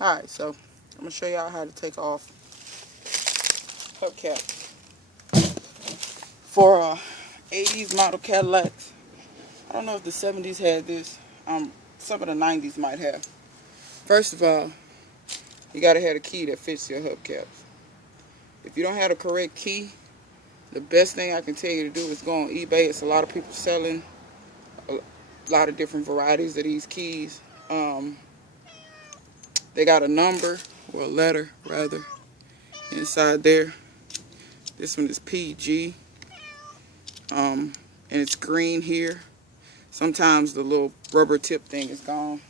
Alright, so I'm going to show y'all how to take off hubcap for 80's model Cadillacs. I don't know if the 70's had this. Some of the 90's might have. First of all, you got to have a key that fits your hubcaps. If you don't have the correct key, the best thing I can tell you to do is go on eBay. It's a lot of people selling a lot of different varieties of these keys. They got a number, or a letter rather, inside there. This one is PG, and it's green here. Sometimes the little rubber tip thing is gone,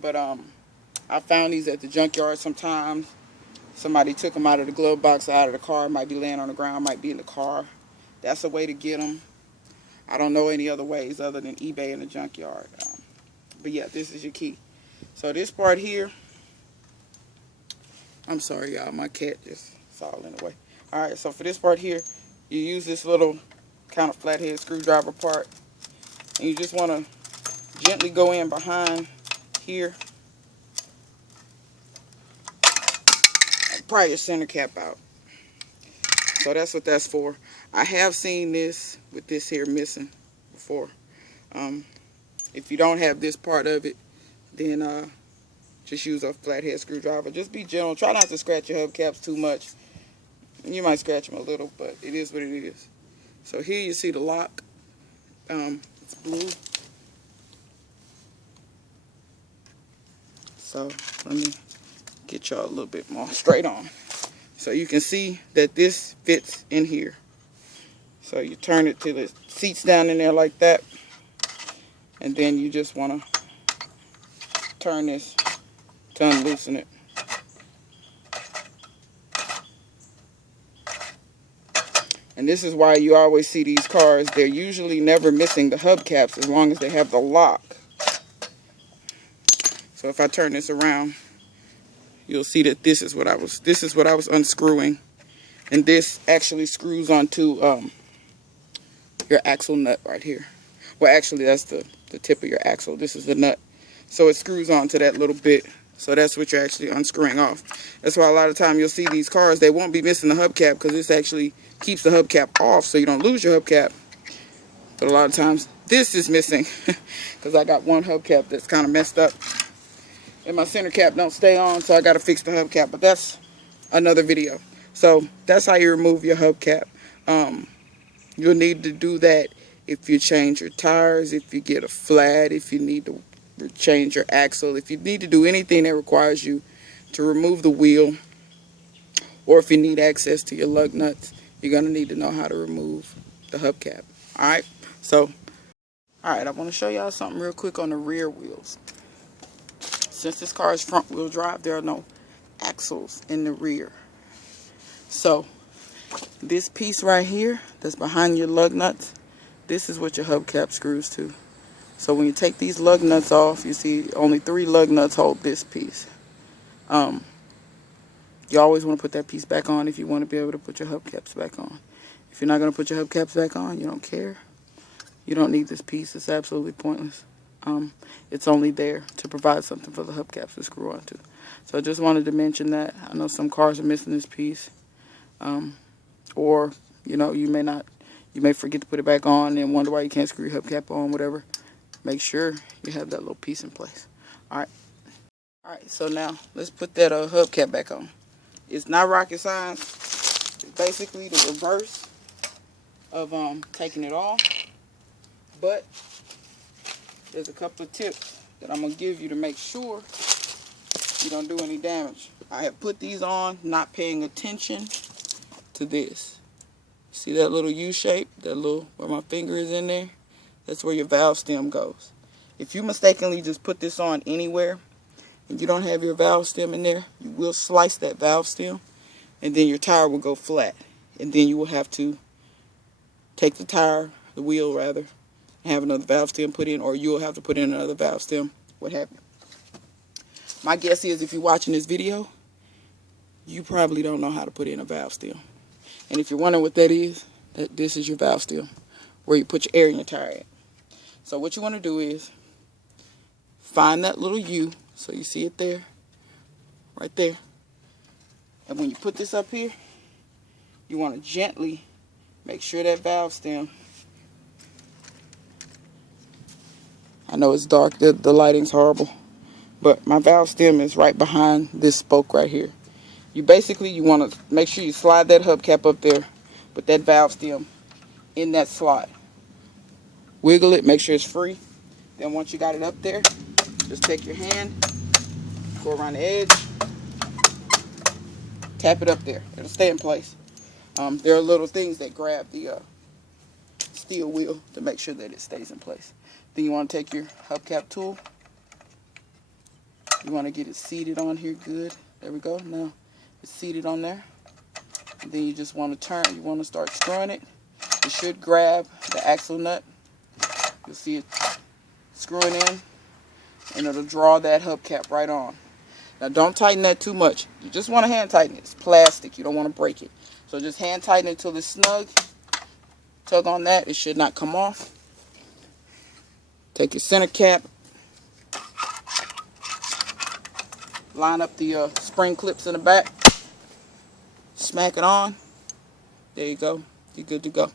but I found these at the junkyard. Sometimes somebody took them out of the glove box, out of the car. Might be laying on the ground, might be in the car. That's a way to get them. I don't know any other ways other than eBay in the junkyard. But yeah, this is your key. So this part here, I'm sorry y'all, my cat just saw in the way. Alright, so for this part here, you use this little kind of flathead screwdriver part. And you just want to gently go in behind here. Pry your center cap out. So that's what that's for. I have seen this with this here missing before. If you don't have this part of it, then just use a flathead screwdriver. Just be gentle. Try not to scratch your hubcaps too much. You might scratch them a little, but it is what it is. So here you see the lock. It's blue. So let me get y'all a little bit more straight on. So you can see that this fits in here. So you turn it till it seats down in there like that. And then you just want to turn this to unloosen it. And this is why you always see these cars, they're usually never missing the hubcaps as long as they have the lock. So if I turn this around, you'll see that this is what I was unscrewing. And this actually screws onto your axle nut right here. Well, actually that's the tip of your axle. This is the nut. So it screws onto that little bit. So that's what you're actually unscrewing off. That's why a lot of time you'll see these cars, they won't be missing the hubcap because this actually keeps the hubcap off so you don't lose your hubcap. But a lot of times this is missing because I got one hubcap that's kind of messed up. And my center cap don't stay on, so I got to fix the hubcap. But that's another video. So that's how you remove your hubcap. You'll need to do that if you change your tires, if you get a flat, if you need to change your axle, if you need to do anything that requires you to remove the wheel, or if you need access to your lug nuts, you're going to need to know how to remove the hubcap. Alright, so, alright, I want to show y'all something real quick on the rear wheels. Since this car is front wheel drive, there are no axles in the rear. So, this piece right here that's behind your lug nuts, this is what your hubcap screws to. So when you take these lug nuts off, you see only 3 lug nuts hold this piece. You always want to put that piece back on if you want to be able to put your hubcaps back on. If you're not going to put your hubcaps back on, you don't care. You don't need this piece. It's absolutely pointless. It's only there to provide something for the hubcaps to screw onto. So I just wanted to mention that. I know some cars are missing this piece. Or, you know, you may forget to put it back on and wonder why you can't screw your hubcap on, whatever. Make sure you have that little piece in place. Alright, so now let's put that hubcap back on. It's not rocket science. It's basically the reverse of taking it off. But there's a couple of tips that I'm going to give you to make sure you don't do any damage. I have put these on not paying attention to this. See that little U shape? That little, where my finger is in there? That's where your valve stem goes. If you mistakenly just put this on anywhere and you don't have your valve stem in there, you will slice that valve stem and then your tire will go flat. And then you will have to take the wheel rather, and have another valve stem put in, or you'll have to put in another valve stem, what have you. My guess is if you're watching this video, you probably don't know how to put in a valve stem. And if you're wondering what that is, this is your valve stem, where you put your air in your tire at. So what you want to do is find that little U, so you see it there, right there. And when you put this up here, you want to gently make sure that valve stem, I know it's dark, the lighting's horrible, but my valve stem is right behind this spoke right here. You want to make sure you slide that hubcap up there with that valve stem in that slot. Wiggle it, make sure it's free. Then once you got it up there, just take your hand, go around the edge, tap it up there. It'll stay in place. There are little things that grab the steel wheel to make sure that it stays in place. Then you want to take your hubcap tool. You want to get it seated on here good. There we go. Now it's seated on there. And then you just want to turn. You want to start screwing it. It should grab the axle nut. You'll see it screwing in, and it'll draw that hubcap right on. Now don't tighten that too much. You just want to hand tighten it. It's plastic. You don't want to break it. So just hand tighten it until it's snug. Tug on that. It should not come off. Take your center cap. Line up the spring clips in the back. Smack it on. There you go. You're good to go.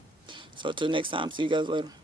So until next time, see you guys later.